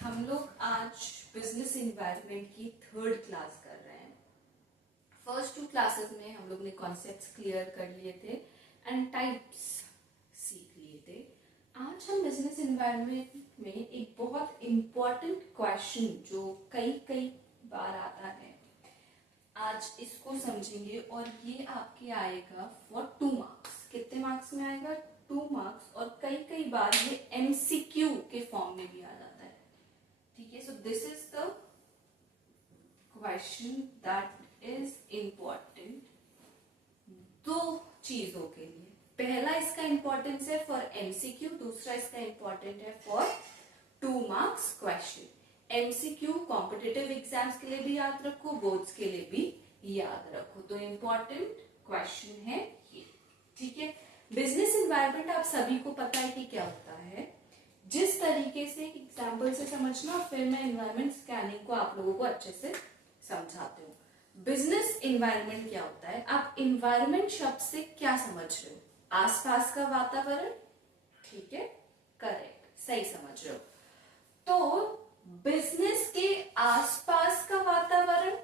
हम लोग आज बिजनेस इन्वायरमेंट की थर्ड क्लास कर रहे हैं। फर्स्ट टू क्लासेस में हम लोग ने कॉन्सेप्ट्स क्लियर कर लिए थे एंड टाइप्स सीख लिए थे। आज हम बिजनेस इन्वायरमेंट में एक बहुत इम्पोर्टेंट क्वेश्चन जो कई कई बार आता है, आज इसको समझेंगे और ये आपके आएगा फॉर 2 मार्क्स। कितने मार्क्स में आएगा? 2 मार्क्स। और कई कई बार ये एमसीक्यू के फॉर्म में भी आ जाता है। ठीक है, so this is the question that is important दो चीजों के लिए। पहला इसका इंपॉर्टेंस है फॉर एमसीक्यू, दूसरा इसका इंपॉर्टेंट है for 2 marks question. MCQ competitive exams के लिए भी याद रखो, बोर्ड्स के लिए भी याद रखो। तो इम्पोर्टेंट क्वेश्चन है ये। ठीक है, बिजनेस इन्वायरमेंट आप सभी को पता है कि क्या होता है। जिस तरीके से एग्जाम्पल से समझना, फिर मैं इन्वायरमेंट स्कैनिंग को आप लोगों को अच्छे से समझाती हूँ। बिजनेस इन्वायरमेंट क्या होता है? आप इन्वायरमेंट शब्द से क्या समझ रहे हो? आसपास का वातावरण। ठीक है, करेक्ट, सही समझ रहे हो। तो बिजनेस के आसपास का वातावरण,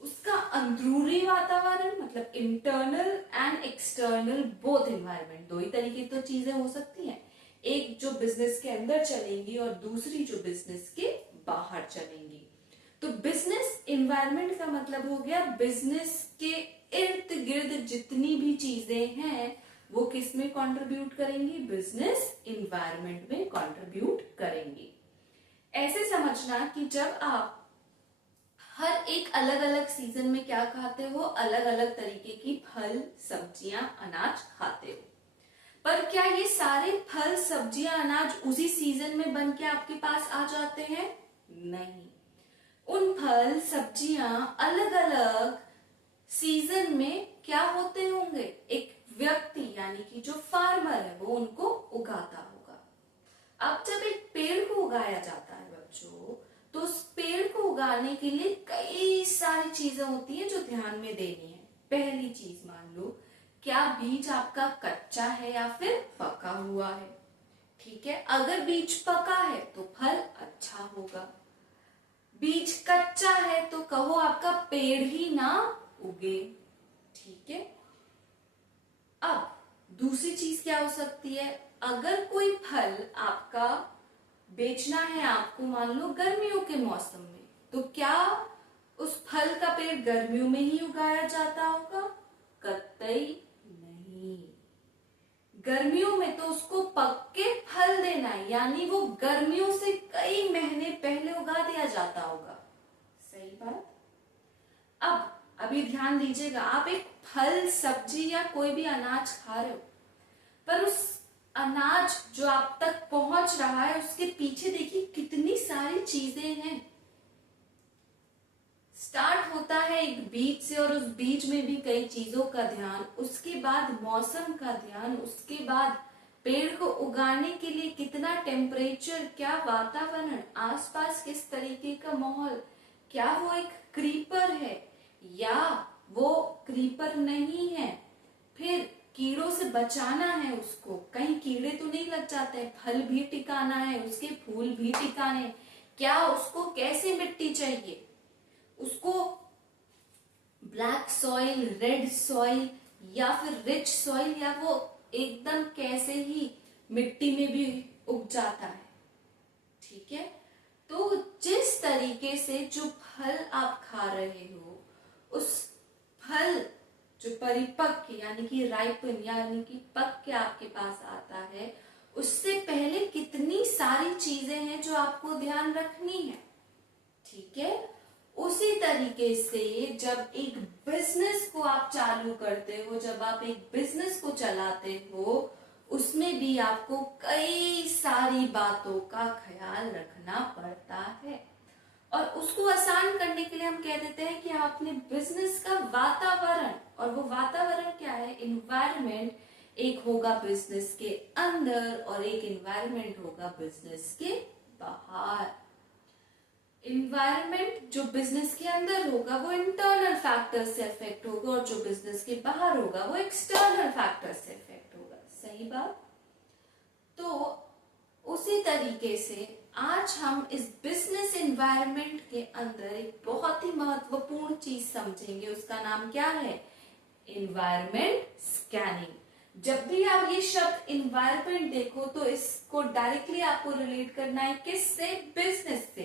उसका अंदरूनी वातावरण, मतलब internal and external both environment. दो ही तरीके की तो चीजें हो सकती हैं, एक जो बिजनेस के अंदर चलेंगी और दूसरी जो बिजनेस के बाहर चलेंगी। तो बिजनेस इन्वायरमेंट का मतलब हो गया बिजनेस के इर्द गिर्द जितनी भी चीजें हैं वो किस में कंट्रीब्यूट करेंगी? बिजनेस इन्वायरमेंट में कंट्रीब्यूट करेंगी। ऐसे समझना कि जब आप हर एक अलग अलग सीजन में क्या खाते हो? अलग अलग तरीके की फल, सब्जियां, अनाज खाते हो। पर क्या ये सारे फल, सब्जियां, अनाज उसी सीजन में बन के आपके पास आ जाते हैं? नहीं। उन फल, सब्जियां अलग अलग सीजन में क्या होते होंगे? एक व्यक्ति यानी कि जो फार्मर है वो उनको उगाता होगा। अब जब एक पेड़ को उगाया जाता है बच्चों, तो उस पेड़ को उगाने के लिए कई सारी चीजें होती हैं जो ध्यान में देनी है। पहली चीज, मान लो क्या बीज आपका कच्चा है या फिर पका हुआ है। ठीक है, अगर बीज पका है तो फल अच्छा होगा, बीज कच्चा है तो कहो आपका पेड़ ही ना उगे। ठीक है, अब दूसरी चीज क्या हो सकती है? अगर कोई फल आपका बेचना है आपको, मान लो गर्मियों के मौसम में, तो क्या उस फल का पेड़ गर्मियों में ही उगाया जाता होगा? कतई नहीं। गर्मियों में तो उसको पक्के फल देना है, यानी वो गर्मियों से कई महीने पहले उगा दिया जाता होगा। सही बात। अब अभी ध्यान दीजिएगा, आप एक फल, सब्जी या कोई भी अनाज खा रहे हो, पर उस अनाज जो आप तक पहुंच रहा है उसके पीछे देखिए कितनी सारी चीजें हैं। स्टार्ट होता है एक बीज से और उस बीज में भी कई चीजों का ध्यान, उसके बाद मौसम का ध्यान, उसके बाद पेड़ को उगाने के लिए कितना टेम्परेचर, क्या वातावरण, आसपास किस तरीके का माहौल, क्या वो एक क्रीपर है या वो क्रीपर नहीं है, फिर कीड़ों से बचाना है उसको, कहीं कीड़े तो नहीं लग जाते, फल भी टिकाना है, उसके फूल भी टिकाने, क्या उसको कैसे मिट्टी चाहिए, उसको ब्लैक सॉइल, रेड सॉइल या फिर रिच सॉइल, या वो एकदम कैसे ही मिट्टी में भी उग जाता है। ठीक है, तो जिस तरीके से जो फल आप खा रहे हो, उस फल जो परिपक्व यानी कि राइपन यानी कि पक के आपके पास आता है, उससे पहले कितनी सारी चीजें हैं जो आपको ध्यान रखनी है। ठीक है, उसी तरीके से जब एक बिजनेस को आप चालू करते हो, जब आप एक बिजनेस को चलाते हो, उसमें भी आपको कई सारी बातों का ख्याल रखना पड़ता है। और उसको आसान करने के लिए हम कह देते हैं कि आपने बिजनेस का वातावरण, और वो वातावरण क्या है? इन्वायरमेंट। एक होगा बिजनेस के अंदर और एक इन्वायरमेंट होगा बिजनेस के बाहर। इन्वायरमेंट जो बिजनेस के अंदर होगा वो इंटरनल फैक्टर से अफेक्ट होगा, और जो बिजनेस के बाहर होगा वो एक्सटर्नल फैक्टर से अफेक्ट होगा। सही बात। तो उसी तरीके से आज हम इस बिजनेस एनवायरनमेंट के अंदर एक बहुत ही महत्वपूर्ण चीज समझेंगे, उसका नाम क्या है? Environment scanning. जब भी आप ये शब्द एनवायरनमेंट देखो तो इसको डायरेक्टली आपको रिलेट करना है किससे? बिजनेस से,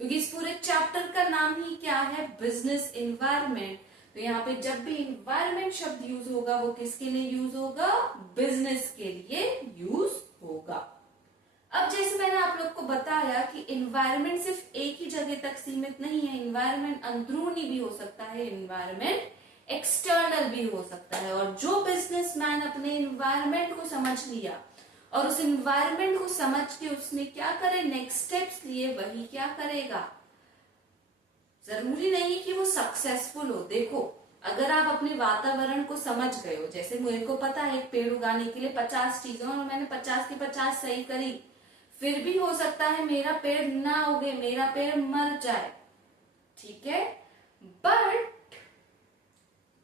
क्योंकि इस पूरे चैप्टर का नाम ही क्या है? Business environment. तो यहाँ पे जब भी एनवायरनमेंट शब्द यूज होगा वो किसके लिए यूज होगा? बिजनेस के लिए यूज होगा। अब जैसे मैंने आप लोग को बताया कि एनवायरनमेंट सिर्फ एक ही जगह तक सीमित नहीं है, एनवायरनमेंट अंदरूनी भी हो सकता है, एनवायरनमेंट एक्सटर्नल भी हो सकता है। और जो बिजनेसमैन अपने एनवायरनमेंट को समझ लिया और उस एनवायरनमेंट को समझ के उसने क्या करे, नेक्स्ट स्टेप्स लिए, वही क्या करेगा? जरूरी नहीं कि वो सक्सेसफुल हो। देखो, अगर आप अपने वातावरण को समझ गए हो, जैसे मेरे को पता है एक पेड़ उगाने के लिए 50 चीजें और मैंने 50 की 50 सही करी, फिर भी हो सकता है मेरा पेड़ ना उगे, मेरा पेड़ मर जाए, ठीक है। बट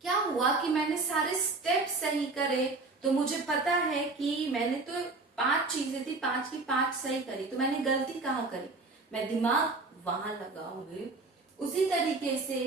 क्या हुआ कि मैंने सारे स्टेप सही करे, तो मुझे पता है कि मैंने तो 5 चीजें थी, 5 की 5 सही करी, तो मैंने गलती कहाँ करी? मैं दिमाग वहां लगाऊंगी। उसी तरीके से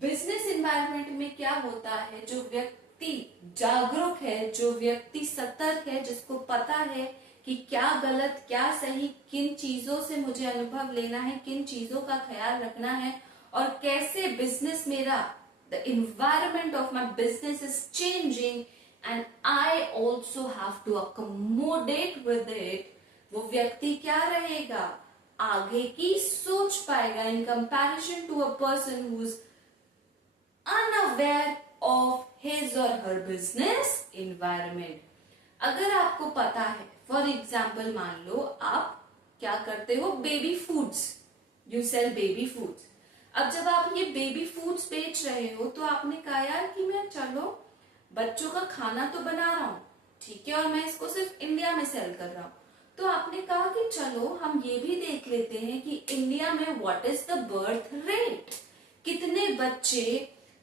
बिजनेस एनवायरनमेंट में क्या होता है, जो व्यक्ति जागरूक है, जो व्यक्ति सतर्क है, जिसको पता है कि क्या गलत क्या सही, किन चीजों से मुझे अनुभव लेना है, किन चीजों का ख्याल रखना है, और कैसे बिजनेस मेरा, the environment of my business is changing and I also have to accommodate with it, वो व्यक्ति क्या रहेगा? आगे की सोच पाएगा in comparison to a person who's unaware of his or her business environment। अगर आपको पता है, फॉर एग्जाम्पल मान लो आप क्या करते हो, baby foods, you sell baby foods. अब जब आप ये बेबी फूड्स बेच रहे हो तो आपने कहा यार कि मैं चलो बच्चों का खाना तो बना रहा हूँ, ठीक है, और मैं इसको सिर्फ इंडिया में सेल कर रहा हूँ। तो आपने कहा कि चलो हम ये भी देख लेते हैं कि इंडिया में what is the birth rate, कितने बच्चे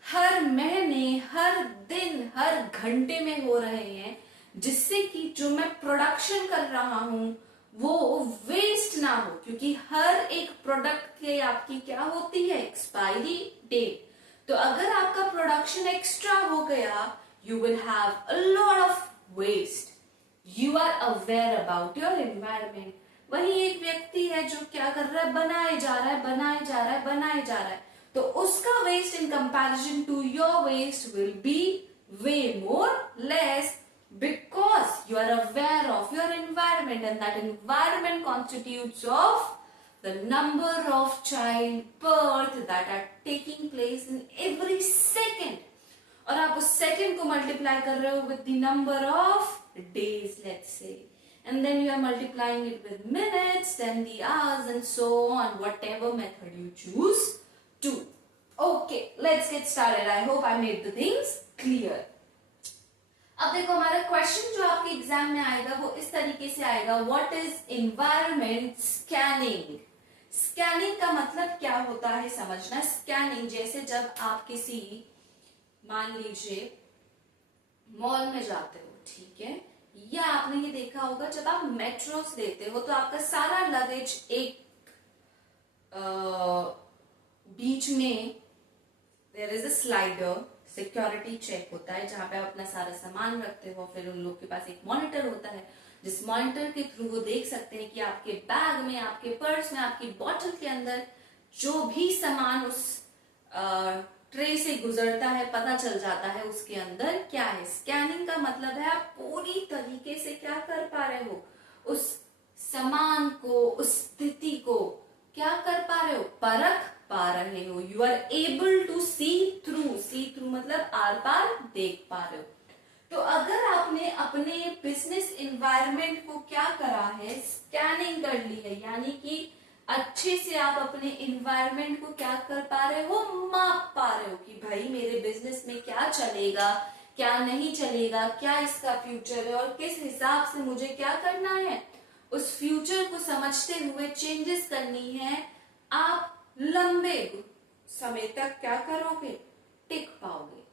हर महीने, हर दिन, हर घंटे में हो रहे हैं, जिससे कि जो मैं प्रोडक्शन कर रहा हूं वो वेस्ट ना हो, क्योंकि हर एक प्रोडक्ट के आपकी क्या होती है? Expiry date. तो अगर आपका प्रोडक्शन एक्स्ट्रा हो गया, you will have a lot of waste. You are aware about your environment. वही एक व्यक्ति है जो क्या कर रहा है? बनाए जा रहा है, बनाए जा रहा है, बनाए जा रहा है, तो उसका waste in comparison to your waste will be way more less, because you are aware of your environment and that environment constitutes of the number of child birth that are taking place in every second, और आप उस second को multiply कर रहे हो with the number of days, let's say, and then you are multiplying it with minutes, then the hours, and so on, whatever method you choose to. Okay, let's get started. I hope I made the things clear. अब देखो, हमारा question जो आपके exam में आएगा वो इस तरीके से आएगा, what is environment scanning. Scanning का मतलब क्या होता है समझना। स्कैनिंग जैसे जब आप किसी, मान लीजिए मॉल में जाते हो, ठीक है, या आपने ये देखा होगा जब आप मेट्रोस लेते हो तो आपका सारा लगेज एक बीच में there is a slider, security check होता है जहां पे आप अपना सारा सामान रखते हो। फिर उन लोग के पास एक मॉनिटर होता है, जिस मॉनिटर के थ्रू वो देख सकते हैं कि आपके बैग में, आपके पर्स में, आपकी बॉटल के अंदर जो भी सामान उस ट्रे से गुजरता है, पता चल जाता है उसके अंदर क्या है। स्कैनिंग का मतलब है आप पूरी तरीके से क्या कर पा रहे हो, उस सामान को, उस स्थिति को क्या कर पा रहे हो, परख पा रहे हो। You are able to see through, see through मतलब आर पार देख पा रहे हो। तो अगर आपने अपने बिजनेस एनवायरनमेंट को क्या करा है, स्कैनिंग कर ली है, यानी कि अच्छे से आप अपने एनवायरनमेंट को क्या कर पा रहे हो, माप पा रहे हो कि भाई मेरे बिजनेस में क्या चलेगा, क्या नहीं चलेगा, क्या इसका फ्यूचर है और किस हिसाब से मुझे क्या करना है, उस फ्यूचर को समझते हुए चेंजेस करनी है। आप लंबे समय तक क्या करोगे, टिक पाओगे।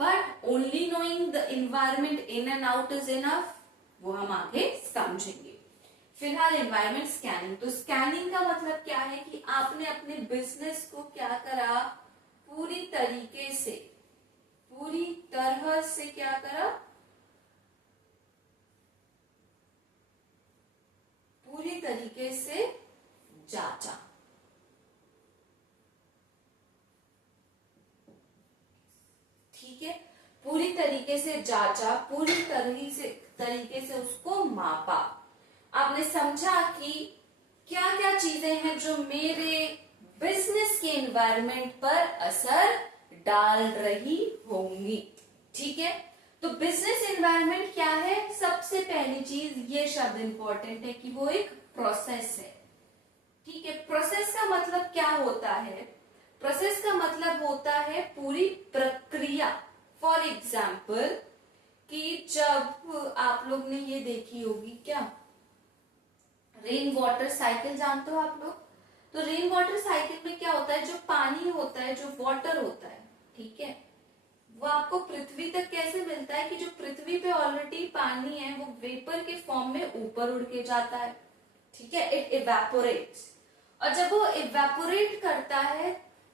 But only knowing the environment in and out is enough, वो हम आगे समझेंगे। फिलहाल एनवायरमेंट स्कैनिंग, तो स्कैनिंग का मतलब क्या है कि आपने अपने बिजनेस को क्या करा, पूरी तरीके से, पूरी तरह से क्या करा, पूरी तरीके से जांचा। ठीक है, पूरी तरीके से जांचा, पूरी तरीके से उसको मापा। आपने समझा कि क्या क्या चीजें हैं जो मेरे बिजनेस के एनवायरनमेंट पर असर डाल रही होंगी। ठीक है, तो बिजनेस एनवायरनमेंट क्या है, सबसे पहली चीज, ये शब्द इंपॉर्टेंट है कि वो एक प्रोसेस है। ठीक है, प्रोसेस का मतलब क्या होता है, प्रोसेस का मतलब होता है पूरी प्रक्रिया। फॉर एग्जाम्पल कि जब आप लोग ने ये देखी होगी क्या, रेन वाटर साइकिल जानते हो आप लोग, तो रेन वाटर साइकिल में क्या होता है, जो पानी होता है, जो वाटर होता है, ठीक है, वो आपको पृथ्वी तक कैसे मिलता है कि जो पृथ्वी पे ऑलरेडी पानी है वो वेपर के फॉर्म में ऊपर उड़ के जाता है। ठीक है, इट इवेपोरेट्स, और जब वो इवेपोरेट करता है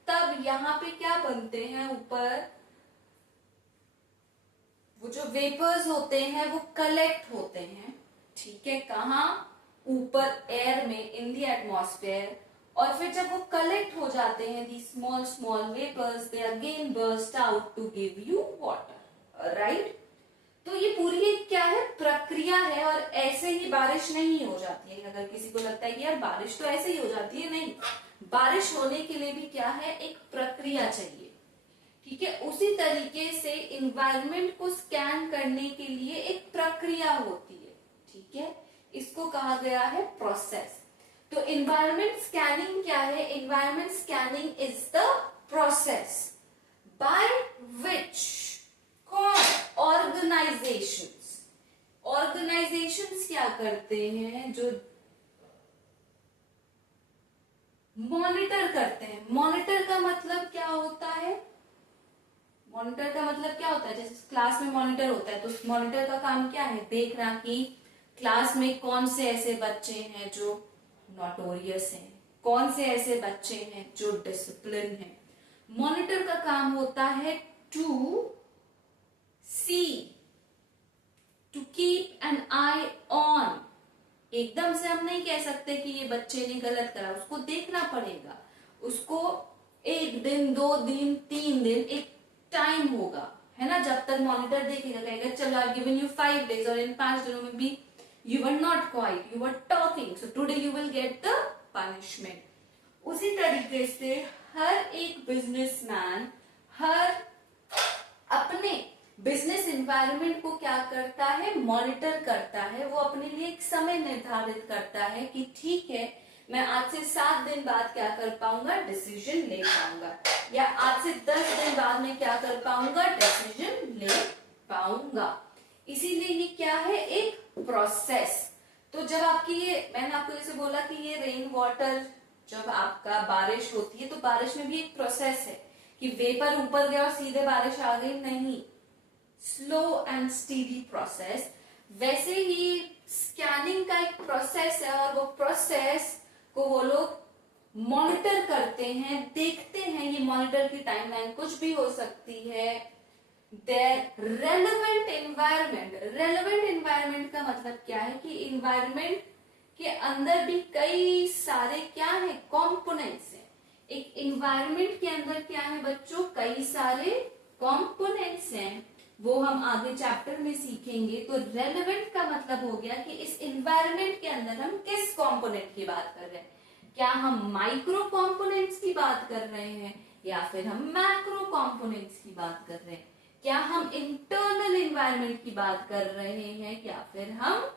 तब यहाँ पे क्या बनते हैं, ऊपर वो जो वेपर्स होते हैं वो कलेक्ट होते हैं। ठीक है, कहाँ, ऊपर एयर में, इन दी एटमॉस्फेयर, और फिर जब वो कलेक्ट हो जाते हैं, the small small vapours, they again burst out to give you water, right. तो ये पूरी एक क्या है, प्रक्रिया है, और ऐसे ही बारिश नहीं हो जाती है। अगर किसी को लगता है कि यार बारिश तो ऐसे ही हो जाती है, नहीं, बारिश होने के लिए भी क्या है, एक प्रक्रिया चाहिए। ठीक है, उसी तरीके से इन्वायरमेंट को स्कैन करने के लिए एक प्रक्रिया होती है। ठीक है, इसको कहा गया है प्रोसेस। तो इन्वायरमेंट स्कैनिंग क्या है, environment scanning is the process by which organisations क्या करते हैं, जो मॉनिटर करते हैं। मॉनिटर का मतलब क्या होता है, मॉनिटर का मतलब क्या होता है, जैसे क्लास में मॉनिटर होता है, तो मॉनिटर का काम क्या है, देखना कि क्लास में कौन से ऐसे बच्चे हैं जो नोटोरियस हैं, कौन से ऐसे बच्चे हैं जो डिसिप्लिन हैं। मॉनिटर का काम होता है to see, to keep an eye on. एकदम से हम नहीं कह सकते कि ये बच्चे ने गलत करा, उसको देखना पड़ेगा, उसको 1 दिन 2 दिन 3 दिन एक टाइम होगा, है ना, जब तक मॉनिटर देखेगा, कहेगा चलो आई गिवन यू 5 days, और इन 5 दिनों में भी you were not quite, you were talking, so today you will get the punishment. उसी तरीके से हर एक बिजनेसमैन हर अपने बिजनेस एनवायरनमेंट को क्या करता है, मॉनिटर करता है। वो अपने लिए एक समय निर्धारित करता है कि ठीक है, मैं आज से 7 दिन बाद क्या कर पाऊंगा, डिसीजन ले पाऊंगा, या आज से 10 दिन बाद में क्या कर पाऊंगा, डिसीजन ले पाऊंगा। इसीलिए ये क्या है, एक प्रोसेस। तो जब आपकी ये, मैंने आपको जैसे बोला कि ये रेन वाटर, जब आपका बारिश होती है तो बारिश में भी एक प्रोसेस है कि वेपर ऊपर गया और सीधे बारिश आ गई, नहीं, स्लो एंड स्टीडी प्रोसेस। वैसे ही स्कैनिंग का एक प्रोसेस है, और वो प्रोसेस को वो लोग मॉनिटर करते हैं, देखते हैं। ये मॉनिटर की टाइमलाइन कुछ भी हो सकती है। Their relevant environment, relevant environment का मतलब क्या है कि एनवायरनमेंट के अंदर भी कई सारे क्या है, कंपोनेंट्स हैं। एक एनवायरनमेंट के अंदर क्या है बच्चों, कई सारे कंपोनेंट्स हैं, वो हम आगे चैप्टर में सीखेंगे। तो रेलेवेंट का मतलब हो गया कि इस एनवायरनमेंट के अंदर हम किस कंपोनेंट की बात कर रहे हैं, क्या हम माइक्रो कंपोनेंट्स की बात कर रहे हैं या फिर हम मैक्रो कंपोनेंट्स की बात कर रहे हैं, क्या हम इंटरनल एनवायरनमेंट की बात कर रहे हैं या फिर हम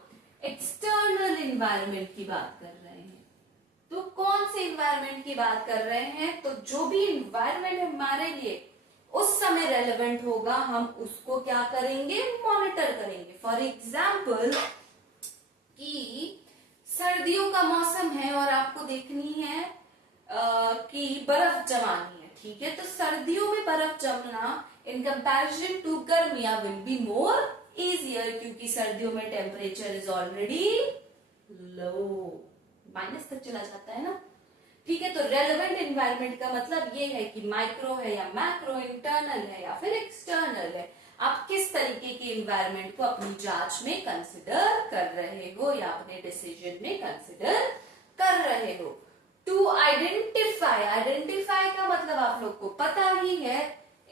एक्सटर्नल एनवायरनमेंट की बात कर रहे हैं। तो कौन से एनवायरनमेंट की बात कर रहे हैं, तो जो भी एनवायरनमेंट हमारे लिए उस समय रेलेवेंट होगा, हम उसको क्या करेंगे, मॉनिटर करेंगे। फॉर एग्जाम्पल कि सर्दियों का मौसम है और आपको देखनी है कि बर्फ जमानी है, ठीक है, तो सर्दियों में बर्फ जमना इन कंपैरिजन टू गर्मियां विल बी मोर इजियर, क्योंकि सर्दियों में temperature is already low, minus तक चला जाता है ना। ठीक है, तो रेलेवेंट एनवायरनमेंट का मतलब ये है कि माइक्रो है या मैक्रो, इंटरनल है या फिर एक्सटर्नल है, आप किस तरीके के एनवायरनमेंट को अपनी जांच में कंसिडर कर रहे हो या अपने डिसीजन में कंसिडर कर रहे हो। टू आइडेंटिफाई, आइडेंटिफाई का मतलब आप लोग को पता ही है,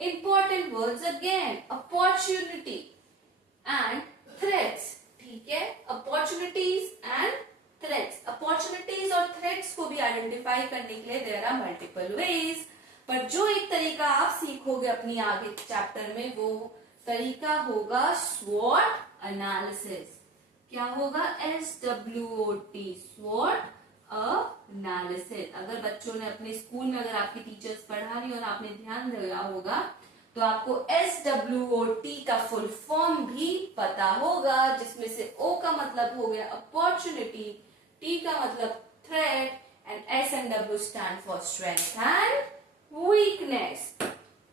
important words again, opportunity and threats. ठीक है, अपॉर्चुनिटीज एंड थ्रेट्स, अपॉर्चुनिटीज और थ्रेट्स को भी आइडेंटिफाई करने के लिए देयर आर मल्टीपल वेज, पर जो एक तरीका आप सीखोगे अपनी आगे चैप्टर में वो तरीका होगा स्वॉट एनालिसिस। क्या होगा? SWOT, स्वॉट एनालिसिस। अगर बच्चों ने अपने स्कूल में, अगर आपकी टीचर्स पढ़ा रही और आपने ध्यान दिया होगा तो आपको SWOT का फुल फॉर्म भी पता होगा, जिसमें से O का मतलब हो गया अपॉर्चुनिटी, T का मतलब threat and S and W stand for strength and weakness.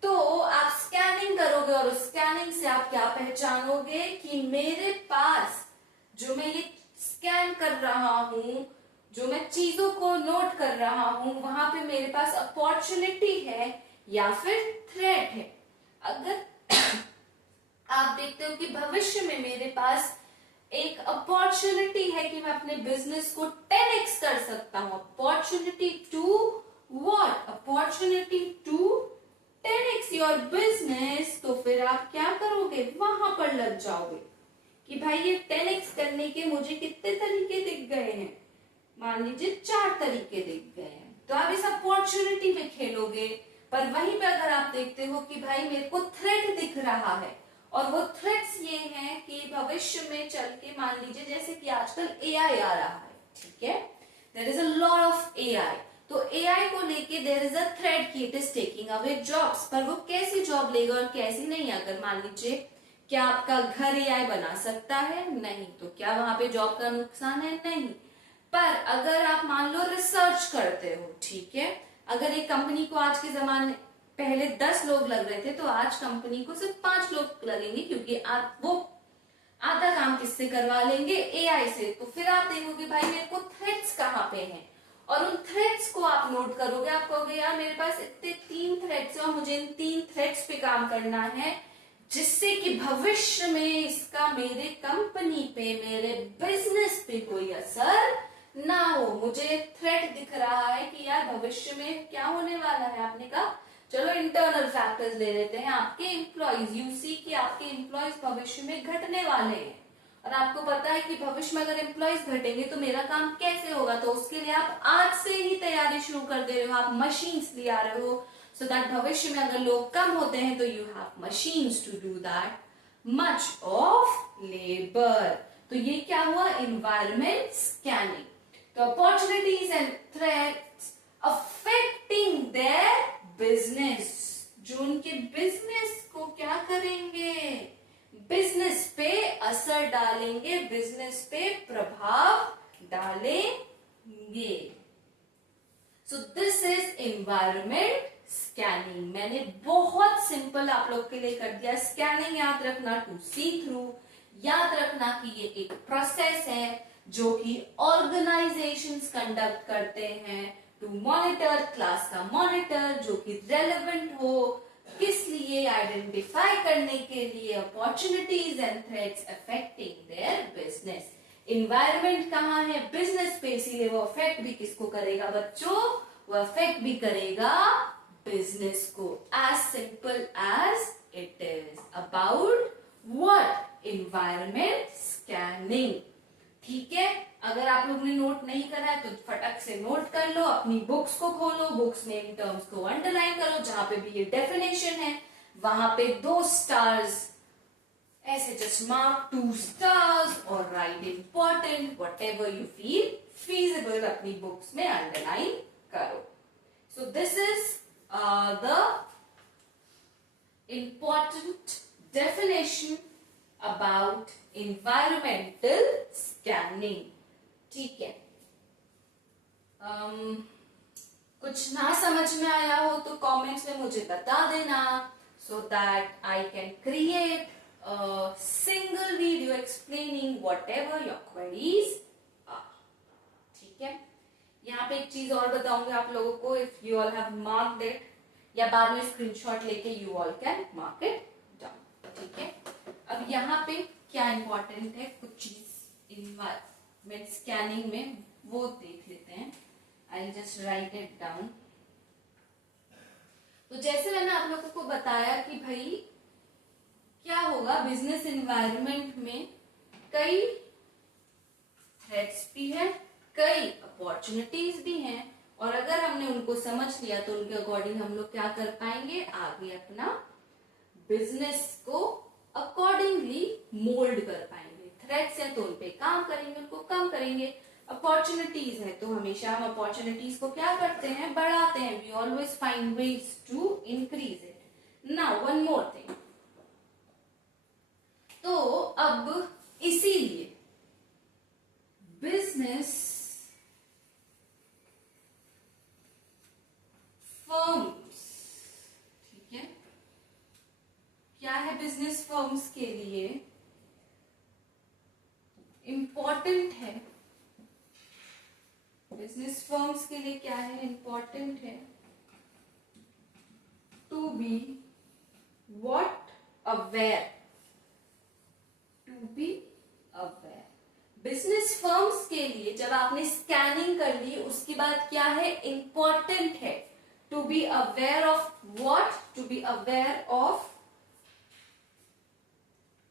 तो आप स्कैनिंग करोगे और उस स्कैनिंग से आप क्या पहचानोगे कि मेरे पास जो मैं ये स्कैन कर रहा हूं, जो मैं चीजों को नोट कर रहा हूं, वहां पे मेरे पास अपॉर्चुनिटी है या फिर थ्रेट है। अगर आप देखते हो कि भविष्य में मेरे पास एक अपॉर्चुनिटी है कि मैं अपने बिजनेस को 10x कर सकता हूं, opportunity to what? Opportunity to 10x your business, तो फिर आप क्या करोगे? वहां पर लग जाओगे कि भाई ये 10x करने के मुझे कितने तरीके दिख गए हैं, मान लीजिए 4 तरीके दिख गए हैं, तो आप इस अपॉर्चुनिटी में खेलोगे। पर वहीं पे अगर आप देखते हो कि भाई मेरे को थ्रेट दिख रहा है, और वो थ्रेट्स ये हैं कि भविष्य में चल के, मान लीजिए जैसे कि आजकल AI आ रहा है, ठीक है, there is a lot of AI, तो AI को लेके देयर इज अ थ्रेट कि it is taking away jobs, पर वो कैसी जॉब लेगा और कैसी नहीं। अगर मान लीजिए क्या आपका घर AI बना सकता है? नहीं, तो क्या वहां पे जॉब का नुकसान है? नहीं। पर अगर आप मान लो रिसर्च करते हो, ठीक है, अगर एक कंपनी को आज के जमाने, पहले 10 लोग लग रहे थे, तो आज कंपनी को सिर्फ 5 लोग लगेंगे, क्योंकि आप वो आधा काम किससे करवा लेंगे? AI से। तो फिर आप देखोगे भाई मेरे को थ्रेट्स कहाँ पे हैं, और उन थ्रेट्स को आप नोट करोगे, आप कहोगे यार मेरे पास इतने 3 थ्रेट्स हैं और मुझे इन 3 थ्रेट्स पे काम करना है, जिससे कि भविष्य में इसका मेरे कंपनी पे, मेरे बिजनेस पे कोई असर ना हो। मुझे थ्रेट दिख रहा है कि यार भविष्य में क्या होने वाला है। आपने कहा चलो इंटरनल फैक्टर्स ले लेते हैं, आपके एम्प्लॉइज, यू सी कि आपके एम्प्लॉइज भविष्य में घटने वाले हैं, और आपको पता है कि भविष्य में अगर एम्प्लॉइज घटेंगे तो मेरा काम कैसे होगा, तो उसके लिए आप आज से ही तैयारी शुरू कर दे रहे हो, आप मशीन्स ले आ रहे हो, सो दैट भविष्य में अगर लोग कम होते हैं तो you have machines to do that much of labour. तो ये क्या हुआ? Environment scanning. तो opportunities and threats affecting their business, जो उनके बिजनेस को क्या करेंगे? बिजनेस पे असर डालेंगे, बिजनेस पे प्रभाव डालेंगे। So this is environment scanning. मैंने बहुत सिंपल आप लोग के लिए कर दिया। स्कैनिंग याद रखना, टू सी थ्रू, याद रखना कि ये एक प्रोसेस है जो कि ऑर्गेनाइजेशंस कंडक्ट करते हैं टू मॉनिटर, क्लास का मॉनिटर जो कि रेलेवेंट हो, किस लिए? आइडेंटिफाई करने के लिए opportunities and threats affecting their business. Environment कहाँ है? बिजनेस पे, इसीलिए वो अफेक्ट भी किसको करेगा बच्चों? वो अफेक्ट भी करेगा बिजनेस को। As simple as it is about what? Environment scanning. ठीक है, अगर आप लोग ने नोट नहीं करा है तो फटक से नोट कर लो, अपनी बुक्स को खोलो, बुक्स में इन टर्म्स को अंडरलाइन करो, जहां पे भी ये डेफिनेशन है वहां पे 2 स्टार्स ऐसे जस्ट मार्क 2 स्टार्स और right important what ever you feel feasible, अपनी बुक्स में अंडरलाइन करो। So this is the important definition about environmental scanning. ठीक है, कुछ ना समझ में आया हो तो कमेंट्स में मुझे बता देना, so that I can create a single video explaining whatever your queries are. यहाँ पे एक चीज और बताऊंगी आप लोगों को, if you all have marked it, या बाद में स्क्रीनशॉट लेके you all can mark it down, ठीक है। अब यहाँ पे क्या इंपॉर्टेंट है, कुछ चीज इन्वायरमेंट स्कैनिंग में वो देख लेते हैं। I just right it down. तो जैसे मैंने आप लोगों को बताया कि भाई क्या होगा, बिजनेस एनवायरनमेंट में कई थ्रेट्स भी हैं, कई अपॉर्चुनिटीज भी हैं, और अगर हमने उनको समझ लिया तो उनके अकॉर्डिंग हम लोग क्या कर पाएंगे, आगे अपना बिजनेस को अकॉर्डिंगली मोल्ड कर पाएंगे। थ्रेट्स हैं तो उन पे काम करेंगे, उनको कम करेंगे। अपॉर्चुनिटीज है तो हमेशा हम अपॉर्चुनिटीज को क्या करते हैं, बढ़ाते हैं। We always find ways to increase it. Now one more thing, तो अब इसीलिए बिजनेस फर्म्स, ठीक है, क्या है बिजनेस फर्म्स के लिए इंपॉर्टेंट है, बिजनेस फर्म्स के लिए क्या है इंपॉर्टेंट है, to be what, aware, to be aware. Business firms के लिए जब आपने स्कैनिंग कर ली उसके बाद क्या है, इंपॉर्टेंट है to be aware of what, to be aware of,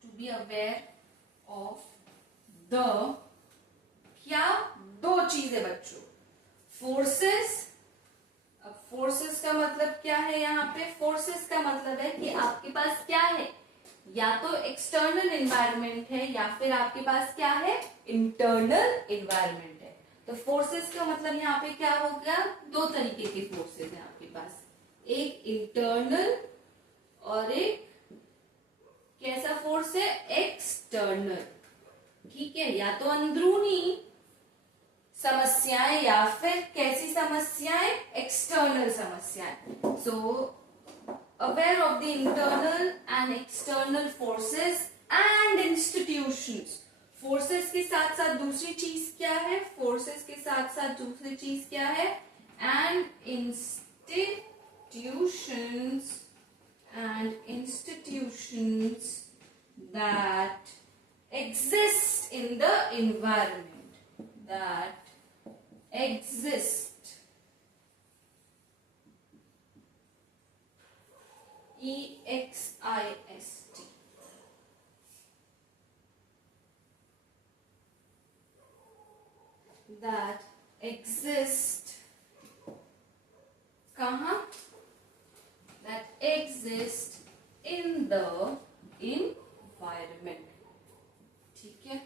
to be aware of the, क्या, दो चीजें बच्चों, फोर्सेस। अब फोर्सेस का मतलब क्या है, यहाँ पे फोर्सेस का मतलब है कि आपके पास क्या है, या तो एक्सटर्नल एनवायरनमेंट है या फिर आपके पास क्या है, इंटरनल एनवायरनमेंट है। तो फोर्सेस का मतलब यहाँ पे क्या हो गया, दो तरीके के फोर्सेस हैं आपके पास, एक इंटरनल और एक कैसा फोर्स है, एक्सटर्नल, ठीक है। या तो अंदरूनी समस्याएं या फिर कैसी समस्याएं, एक्सटर्नल समस्याएं। सो aware of the internal and external forces and institutions। forces के साथ साथ दूसरी चीज क्या है, forces के साथ साथ दूसरी चीज क्या है, and institutions that exist in the environment, that exist, EXIST, that exist, कहाँ, that exist in the environment, ठीक है,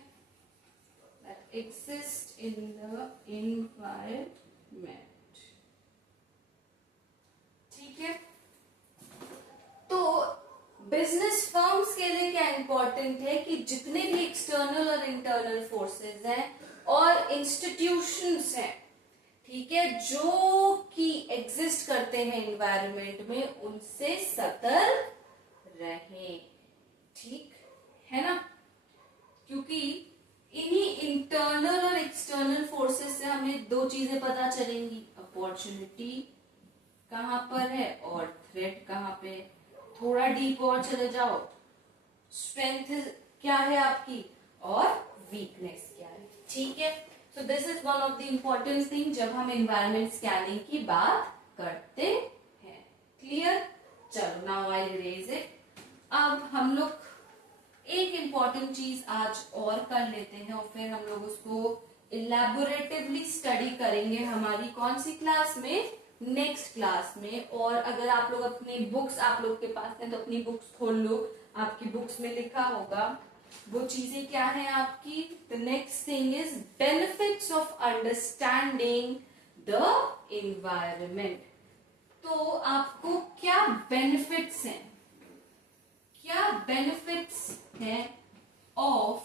that exist in the environment, ठीक है। तो बिजनेस फर्म्स के लिए क्या इंपॉर्टेंट है कि जितने भी एक्सटर्नल और इंटरनल फोर्सेस हैं और इंस्टीट्यूशंस हैं, ठीक है, जो कि एग्जिस्ट करते हैं एनवायरनमेंट में, उनसे सतर्क रहें, ठीक है ना। क्योंकि इन्हीं इंटरनल और एक्सटर्नल फोर्सेस से हमें दो चीजें पता चलेंगी, अपॉर्चुनिटी कहां पर है और थ्रेट कहां पे। थोड़ा डीप और चले जाओ, स्ट्रेंथ क्या है आपकी और वीकनेस क्या है, ठीक है। So this is one of the important thing जब हम एनवायरनमेंट स्कैनिंग की बात करते हैं, क्लियर। चलो नाउ आई इरेज इट। अब हम लोग एक इंपॉर्टेंट चीज आज और कर लेते हैं और फिर हम लोग उसको इलैबोरेटिवली स्टडी करेंगे हमारी कौन सी क्लास में, नेक्स्ट क्लास में। और अगर आप लोग अपनी बुक्स आप लोग के पास है तो अपनी बुक्स खोल लो, आपकी बुक्स में लिखा होगा वो चीजें क्या है आपकी। The next thing is benefits of understanding the environment. तो आपको क्या बेनिफिट्स हैं, क्या बेनिफिट्स हैं of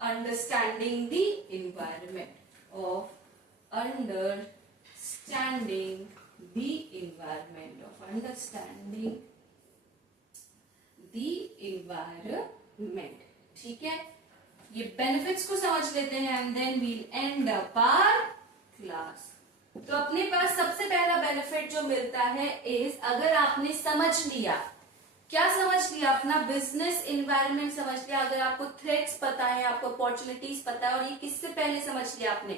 understanding the environment, of understanding the environment, of understanding the environment, ठीक है। ये बेनिफिट्स को समझ लेते हैं and then we'll end up our class. तो अपने पास सबसे पहला बेनिफिट जो मिलता है इज, अगर आपने समझ लिया, क्या समझ लिया, अपना बिजनेस इन्वायरमेंट समझ लिया, अगर आपको थ्रेट्स पता है, आपको अपॉर्चुनिटीज पता है, और ये किससे पहले समझ लिया आपने,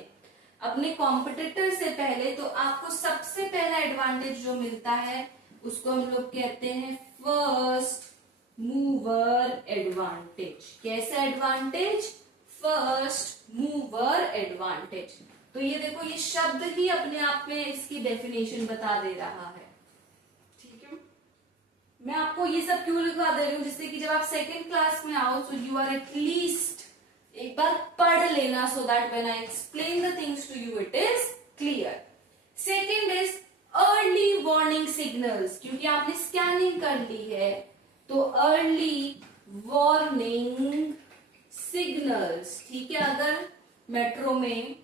अपने कॉम्पिटिटर से पहले, तो आपको सबसे पहला एडवांटेज जो मिलता है उसको हम लोग कहते हैं फर्स्ट मूवर एडवांटेज। कैसा एडवांटेज? First mover advantage. तो ये देखो, ये शब्द ही अपने आप में इसकी डेफिनेशन बता दे रहा है। ठीक है, मैं आपको ये सब क्यों लिखवा दे रही हूँ, जिससे कि जब आप सेकेंड क्लास में आओ सो यू आर एटलीस्ट एक बार पढ़ लेना, so that when I explain the things to you it is clear. Second is early warning signals, क्योंकि आपने स्कैनिंग कर ली है, तो अर्ली वार्निंग सिग्नल्स। ठीक है, अगर मेट्रो में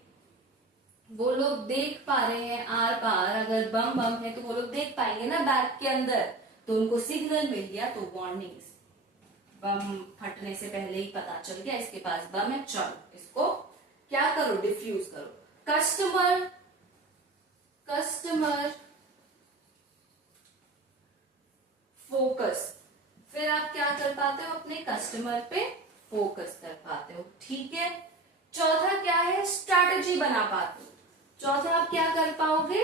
वो लोग देख पा रहे हैं आर पार, अगर बम बम है तो वो लोग देख पाएंगे ना बैग के अंदर, तो उनको सिग्नल मिल गया, तो वार्निंग्स, बम फटने से पहले ही पता चल गया इसके पास बम है, चलो इसको क्या करो, डिफ्यूज करो। कस्टमर फोकस, फिर आप क्या कर पाते हो, अपने कस्टमर पे फोकस कर पाते हो। ठीक है, चौथा क्या है, स्ट्रैटेजी बना पाते हो। चौथा आप क्या कर पाओगे,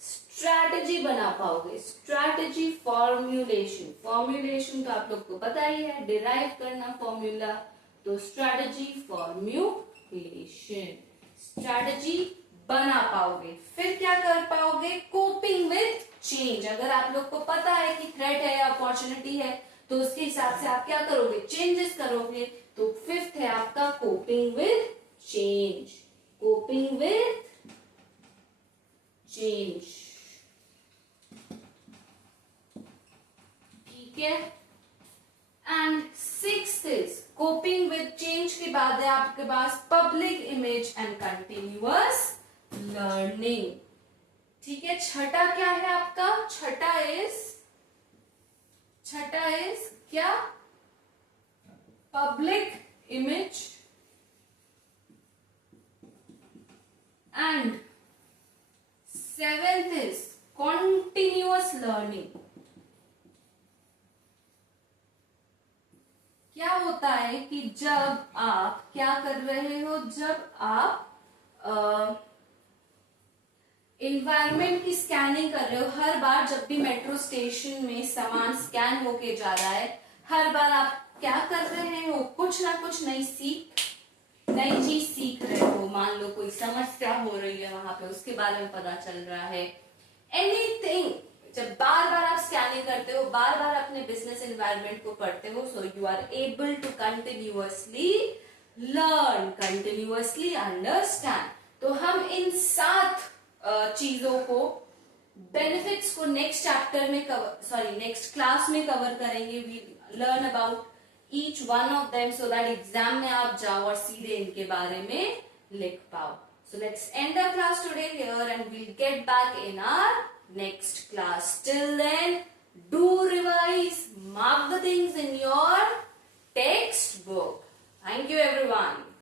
स्ट्रैटेजी बना पाओगे। स्ट्रैटेजी फॉर्म्यूलेशन, फॉर्म्यूलेशन तो आप लोग को पता ही है, डिराइव करना फॉर्मूला, तो स्ट्रैटेजी फॉर्म्यूलेशन, स्ट्रैटेजी बना पाओगे। फिर क्या कर पाओगे, कोपिंग विद चेंज। अगर आप लोग को पता है कि थ्रेट है या अपॉर्चुनिटी है, तो उसके हिसाब से आप क्या करोगे, चेंजेस करोगे। तो फिफ्थ है आपका coping with change, coping with change. ठीक है, and sixth is coping with change के बाद है आपके पास public image and continuous learning. ठीक है, छठा क्या है आपका, छठा इज क्या, public image and seventh is continuous learning. क्या होता है कि जब आप क्या कर रहे हो, जब आप इन्वायरमेंट की स्कैनिंग कर रहे हो, हर बार जब भी मेट्रो स्टेशन में सामान स्कैन होके जा रहा है, हर बार आप क्या कर रहे हो, कुछ ना कुछ नई चीज सीख रहे हो। मान लो कोई समस्या हो रही है वहां पे, उसके बारे में पता चल रहा है, एनीथिंग। जब बार बार आप स्कैनिंग करते हो, बार बार अपने बिजनेस एनवायरनमेंट को पढ़ते हो, so you are able to continuously learn, continuously understand. तो हम इन 7 चीजों को, बेनिफिट्स को नेक्स्ट चैप्टर में नेक्स्ट क्लास में कवर करेंगे। We learn about each one of them, so that exam में आप जाओ और सीधे इनके बारे में लिख पाओ। So let's end our class today here and we'll get back in our next class. Till then, do revise, mark the things in your textbook. Thank you everyone.